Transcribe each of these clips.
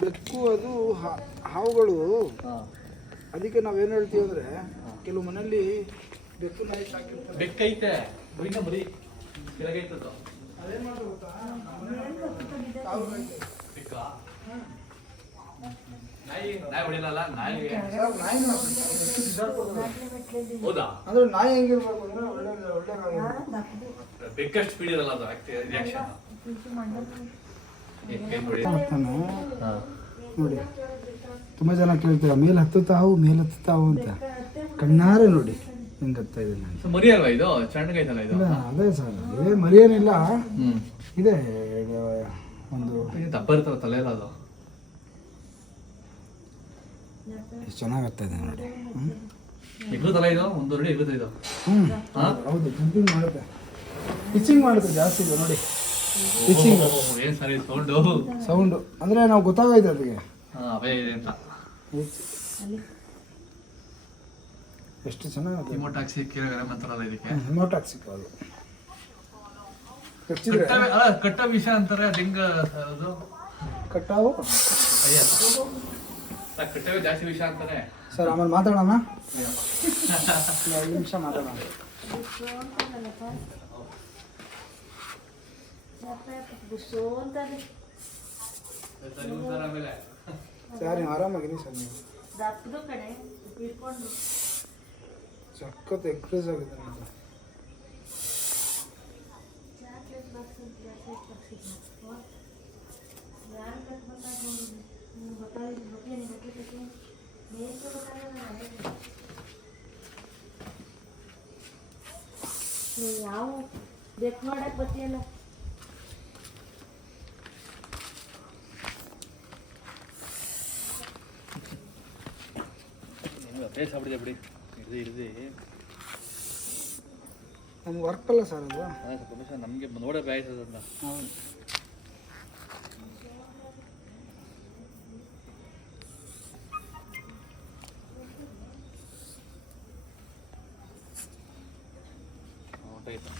ಬೆಕ್ಕು ಅದು ಹಾವುಗಳು. ಅದಕ್ಕೆ ನಾವೇನು ಹೇಳ್ತೀವಿ ಅಂದರೆ ಕೆಲವು ಮನೆಯಲ್ಲಿ ಬೆಕ್ಕು ನಾಯಿ ಸಾಕಿರ್ತಾರೆ. ಬೆಕ್ಕೈತೆ ಬೈನ ಮರಿ ಕೆಳಗೈತದ್ದು ಅದೇನ್ ಮಾಡ್ತಾರೆ ಗೊತ್ತಾ. ಬೆಕ್ಕ? ನಾಯಿ ನಾಯಿ ಹೊಡಿಲಲ್ಲ ನಾಯಿ ಸರ್, ನಾಯಿನೂ ಅಷ್ಟೇ. ಬೆಕ್ಕು ಬಿಸಾಡ್ಕೊಡ್ತಾರೆ. ಹೌದಾ? ಅಂದ್ರೆ ನಾಯಿ ಹೆಂಗಿರ್ಬೇಕು ಅಂದ್ರೆ ಒಳ್ಳೆ ಒಳ್ಳೆ ನಾಯಿ ಬೆಕ್ಕಷ್ಟು ಸ್ಪೀಡ್ ಇರಲ್ಲ ಅದು ರಿಯಾಕ್ಷನ್ ಬರ್ತಾನೆ ನೋಡಿ. ತುಂಬ ಜನ ಕೇಳ್ತೀರ ಮೇಲೆ ಹತ್ತುತ್ತಾವು ಮೇಲೆ ಹತ್ತುತ್ತಾವು ಅಂತ. ಕಣ್ಣಾರೆ ನೋಡಿ ಹೆಂಗೆ ಹತ್ತಾ ಇದೆ ನಾನು ಮರಿ ಅಲ್ವಾ ಇದು? ಸಣ್ಣಗೈತಲ್ಲ ಇದು? ಇಲ್ಲ ಅದೇ ಸರ್ ಇದೇ ಮರಿಯೇನಿಲ್ಲ. ಇದೆ ಒಂದು ಇದು ದಪ್ಪ ಇರ್ತಲ್ಲ ತಲೆ ಎಲ್ಲ ಅದು. ಎಷ್ಟು ಚೆನ್ನಾಗಿ ಇದೆ ನೋಡಿ. ತಲೆ ಇದು? ಒಂದು ನೋಡಿ ಎಗ್ರು ಇದು. ಹ್ಮ್. ಹಾ? ಹೌದು ಜಂಪಿಂಗ್ ಮಾಡುತ್ತೆ. ಪಿಚಿಂಗ್ ಮಾಡುತ್ತೆ ಜಾಸ್ತಿ ಇದೆ ನೋಡಿ. ಪಿಚಿಂಗ್ ಏನು ಸರಿ ಸೌಂಡು ಸೌಂಡು ಅಂದರೆ ನಾವು ಗೊತ್ತಾಗೈತೆ ಅದಕ್ಕೆ. ಹಾಂ ಅವೇ ಇದೆ ಅಂತ. ಎಷ್ಟು ಚೆನ್ನಾಗಿ ಹಿಮೋಟಾಕ್ಸಿಕ್ ಕೀರಗರೆ ಅಂತಾರಲ್ಲ ಇದಕ್ಕೆ. ಹಿಮೋಟಾಕ್ಸಿಕ್ ಅದು ಕಚ್ಚಿದ್ರೆ? ಕಟ್ಟ ಅಲ್ಲ ಕಟ್ಟ ವಿಷ ಅಂತಾರೆ ಡಿಂಗ ಅದು. ಕಟ್ಟಾವು? ಅಯ್ಯ ಕಟ್ಟವೇ ಜಾಸ್ತಿ ವಿಷ ಅಂತಾರೆ. ಸರ್ ಆಮೇಲೆ ಮಾತಾಡೋಣ? ಒಂದು ಐದು ನಿಮಿಷ ಮಾತಾಡೋಣ. ಸರಿ ನೀವು ಆರಾಮಾಗಿರಿ ಸರ್ ನೀವು. ದಪ್ಪದು ಕಡೆ ಇಟ್ಕೊಂಡು. ಸಖತ್ ಎಕ್ಸ್ಪ್ರೆಸ್ ಆಗಿದೆ ನಮ್ದು ಚಾಕ್ಲೇಟ್ ಬಾಕ್ಸ್ ಚಾಕ್ಲೇಟ್ ಬಾಕ್ಸ್ ಯಾರು ಕಟ್ ಬಂದಾಗ ನೋಡಿ ಗೊತ್ತಾಗಿದ್ದು ಬಗ್ಗೆ ನೀವು ಬಗ್ಗೆ ಬಗ್ಗೆ ನೇತ್ರ ಗೊತ್ತಾಗಲ್ಲ ನೀವು ಯಾವ ಬೇಕು ಮಾಡಕ್ಕೆ ಬರ್ತೀಯಲ್ಲ ಅಭ್ಯಾಸ ಆಗ್ಬಿಡಿದೆ ಬಿಡಿ ಹಿಡ್ದು ಹಿಡ್ದು ನಮ್ಗೆ ವರ್ಕ್ ಅಲ್ಲ ಸರ್ ಅದು. ಸ್ವಲ್ಪ ನಮಗೆ ನೋಡೇ ಬೇಯಿಸೋದನ್ನ ಹೌದು ಹೊಂಟೋಯ್ತು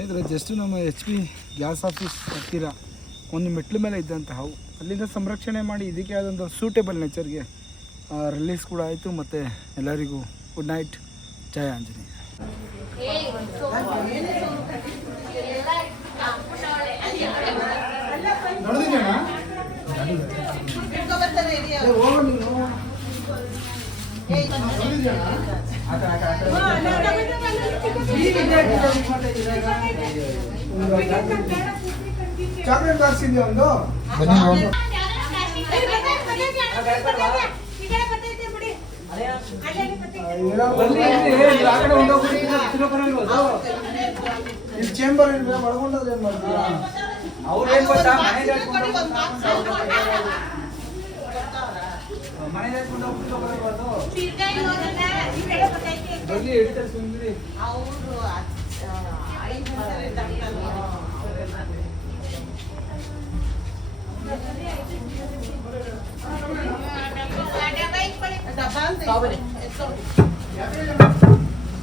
ಸ್ನೇಹಿತರೆ ಜಸ್ಟ್ ನಮ್ಮ ಎಚ್ ಪಿ ಗ್ಯಾಸ್ ಆಫೀಸ್ ಹತ್ತಿರ ಒಂದು ಮೆಟ್ಲು ಮೇಲೆ ಇದ್ದಂಥ ಹಾವು ಅಲ್ಲಿಂದ ಸಂರಕ್ಷಣೆ ಮಾಡಿ ಇದಕ್ಕೆ ಆದಂಥ ಸೂಟೇಬಲ್ ನೇಚರ್ಗೆ ರಿಲೀಸ್ ಕೂಡ ಆಯಿತು ಮತ್ತು ಎಲ್ಲರಿಗೂ ಗುಡ್ ನೈಟ್ ಜಯ ಆಂಜನೇಯ ಚಾಕ್ಲೇಟ್ ತರಿಸಿದ್ಯಾ ಒಂದು. ಇಲ್ಲಿ ಚೇಂಬರ್ ಇಲ್ವೇ ಒಳಗೊಂಡಾದ್ರೆ ಏನು ಮಾಡ್ತೀರಾ ಅವ್ರೇನ್ ಗೊತ್ತಾ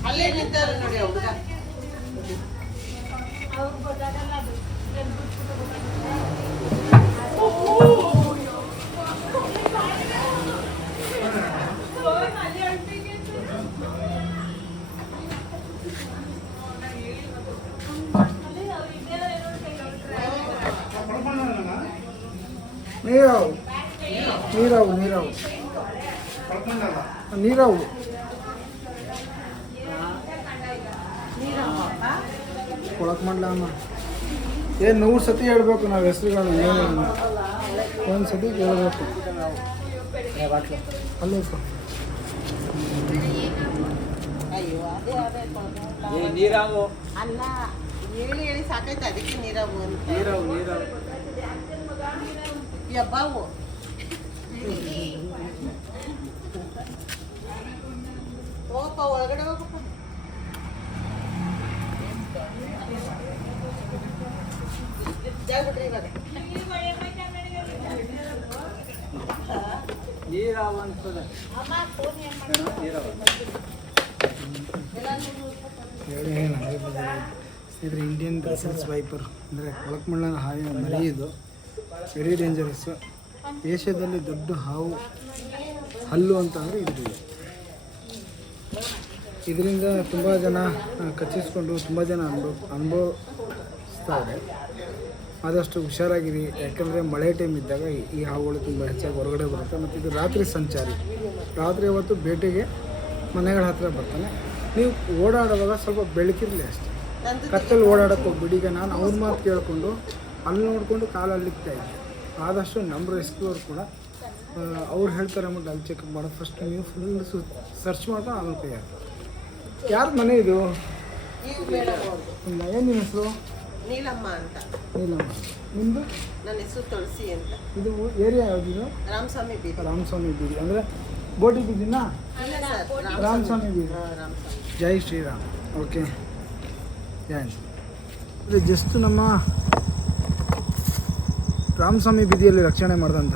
ಅಲ್ಲೇ ನಿಂತಾರೆ ನೋಡಿ ಹುಡುಗ ನೀರಾವು ನೀರಾವು ನೀರಾವು ನೀರಾವು. ಕೊಳಕ್ ಮಾಡ್ಲಮ್ಮ ಏನು ನೂರು ಸತಿ ಹೇಳ್ಬೇಕು ನಾವು ಹೆಸರುಗಳು ಏನು ಒಂದು ಸತಿ ಹೇಳ್ಬೇಕು ಅಲ್ಲೇ ನೀರಾವು. ಅಲ್ಲ ಹೇಳಿ ಹೇಳಿ ಸಾಕೈತೆ ಅದಕ್ಕೆ ನೀರಾವು ಅಂತ. ನೀರಾವು ನೀರಾವು. ಯಬ್ಬಾವು. ಹೋಗಪ್ಪ ಒಳಗಡೆ ಇವಾಗ. ಇದ್ರ ಇಂಡಿಯನ್ ಬ್ರಸಲ್ಸ್ ವೈಪರ್ ಅಂದರೆ ಕೊಳಕ್ಮಣ್ಣನ ಹಾವಿನ ಮರಿ ಇದು. ವೆರಿ ಡೇಂಜರಸ್ಸು ಏಷ್ಯಾದಲ್ಲಿ ದೊಡ್ಡ ಹಾವು ಹಲ್ಲು ಅಂತಂದರೆ ಇದು. ಇದರಿಂದ ತುಂಬ ಜನ ಕಚ್ಚಿಸ್ಕೊಂಡು ತುಂಬ ಜನ ಅನುಭವ ಅನುಭವಿಸ್ತಾರೆ ಆದಷ್ಟು ಹುಷಾರಾಗಿರಿ. ಯಾಕಂದರೆ ಮಳೆ ಟೈಮ್ ಇದ್ದಾಗ ಈ- ಹಾವುಗಳು ತುಂಬ ಹೆಚ್ಚಾಗಿ ಹೊರಗಡೆ ಬರುತ್ತೆ. ಮತ್ತು ಇದು ರಾತ್ರಿ ಸಂಚಾರಿ. ರಾತ್ರಿ ಅವತ್ತು ಬೇಟೆಗೆ ಮನೆಗಳ ಹತ್ತಿರ ಬರ್ತಾನೆ. ನೀವು ಓಡಾಡುವಾಗ ಸ್ವಲ್ಪ ಬೆಳಕಿರಲಿ ಅಷ್ಟೇ. ಕತ್ತಲ್ಲಿ ಓಡಾಡಕ್ಕೆ ಹೋಗ್ಬಿಡಿ. ಈಗ ನಾನು ಅವ್ರ ಮಾತು ಕೇಳಿಕೊಂಡು, ಅಲ್ಲಿ ನೋಡಿಕೊಂಡು ಕಾಲಲ್ಲಿ ಅಲ್ಲಿಗ್ತಾ ಇದ್ದೆ. ಆದಷ್ಟು ನಮ್ಮ ರೆಸ್ಕ್ಯೂರ್ ಕೂಡ ಅವ್ರು ಹೇಳ್ತಾರೆ ಅಮೌಂಟ್ ಅಲ್ಲಿ ಚೆಕ್ ಮಾಡೋ ಫಸ್ಟ್ ನೀವು ಫುಲ್ ಸು ಸರ್ಚ್ ಮಾಡ್ತಾ ಆಮೇಲೆ ಪೇ ಹಾಕಿ ಯಾರ ಮನೆ ಇದು? ಏನು ನಿಮ್ಮ ಹೆಸರು? ನೀಲಮ್ಮ ಅಂತ. ನೀಲಮ್ಮ. ನಿಮ್ಮದು ನನ್ನ ಹೆಸರು ತುಳಸಿ ಅಂತ. ಇದು ಏರಿಯಾ ಯಾವುದಿದು ರಾಮಸ್ವಾಮಿ ಬೀದಿ. ರಾಮಸ್ವಾಮಿ ಬೀದಿ. ಅಂದರೆ ಬೋಟಿ ಬೀದಿನಾ? ರಾಮಸ್ವಾಮಿ ಬೀದಿ. ಜೈ ಶ್ರೀರಾಮ್. ಓಕೆ. ಇದು ಜಸ್ಟ್ ನಮ್ಮ ರಾಮಸ್ವಾಮಿ ಬೀದಿಯಲ್ಲಿ ರಕ್ಷಣೆ ಮಾಡಿದಂಥ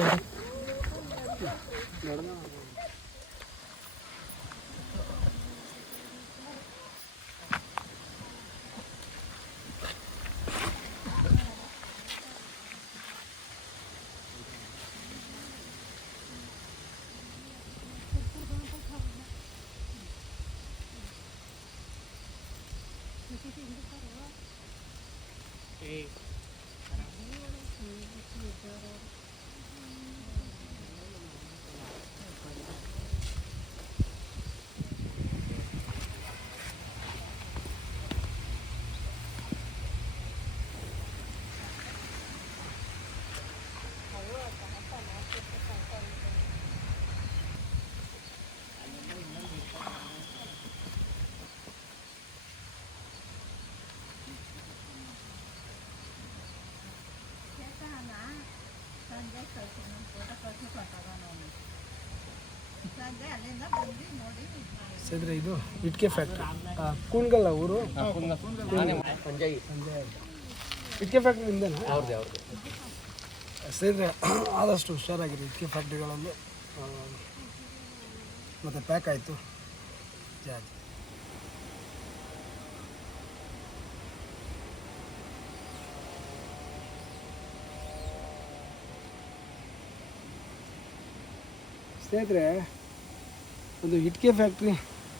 ಬಿಡು ಅಷ್ಟೇ ಸ್ನೇಹಿತರೆ ಇದು ಇಟ್ಕೆ ಫ್ಯಾಕ್ಟ್ರಿ ಕೂಣ್ಗಲ್ಲ ಊರು? ಇಟ್ಕೆ ಫ್ಯಾಕ್ಟ್ರಿ ಇಂದೇನಾ ಅವ್ರದ್ದು ಆದಷ್ಟು ಹುಷಾರಾಗಿದೆ ಇಟ್ಕೆ ಫ್ಯಾಕ್ಟ್ರಿಗಳಲ್ಲಿ ಮತ್ತು ಪ್ಯಾಕ್ ಆಯಿತು. ಜಾತಿ ಸ್ನೇಹಿತರೆ ಒಂದು ಇಟ್ಕೆ ಫ್ಯಾಕ್ಟ್ರಿ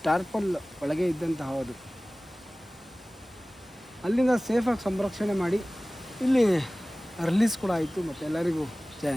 ಟಾರ್ಪಲ್ ಒಳಗೆ ಇದ್ದಂತಹ ಅದು. ಅಲ್ಲಿಂದ ಸೇಫಾಗಿ ಸಂರಕ್ಷಣೆ ಮಾಡಿ ಇಲ್ಲಿ ರಿಲೀಸ್ ಕೂಡ ಆಯಿತು ಮತ್ತು ಎಲ್ಲರಿಗೂ ಜಯ